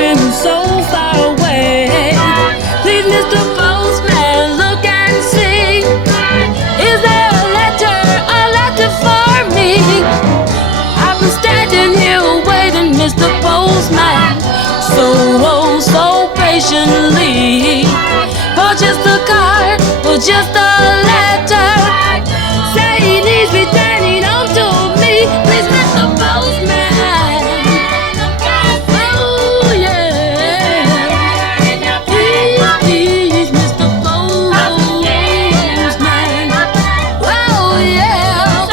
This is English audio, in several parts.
boyfriend who's so far away. Please, Mr. Postman, look and see. Is there a letter for me? I've been standing here waiting, Mr. Postman, so patiently, for just a card, for just a letter. Say he needs returning home to me. Please, Mr. Postman. Oh yeah. Please, Mr. Postman. Oh yeah.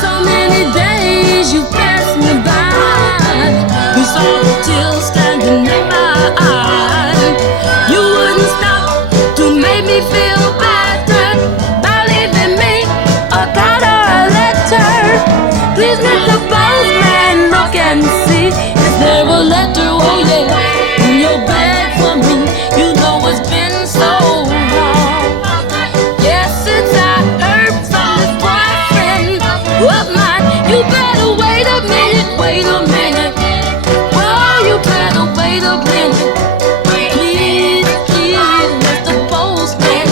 So many days you passed me by. We saw the tears standing in my eyes. You wouldn't stop to make me feel better by leaving me a card or a letter. Please, Mr. Postman, look and see. Is there a letter, oh yeah, in your bag for me? You know it's been so long. Yes, since I heard from this boyfriend of mine. You better wait a minute, wait a minute. Oh, you better wait a minute. Please, Mr. Postman.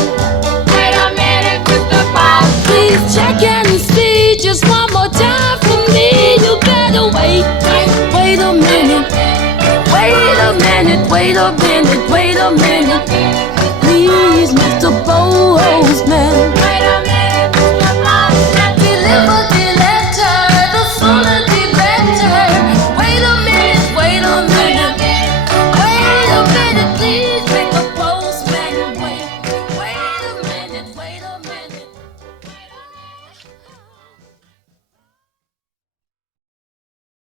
Wait a minute, Mr. Postman. Please check and see just one more time for me. You better wait a minute. Wait a minute, wait a minute, wait a minute. Please,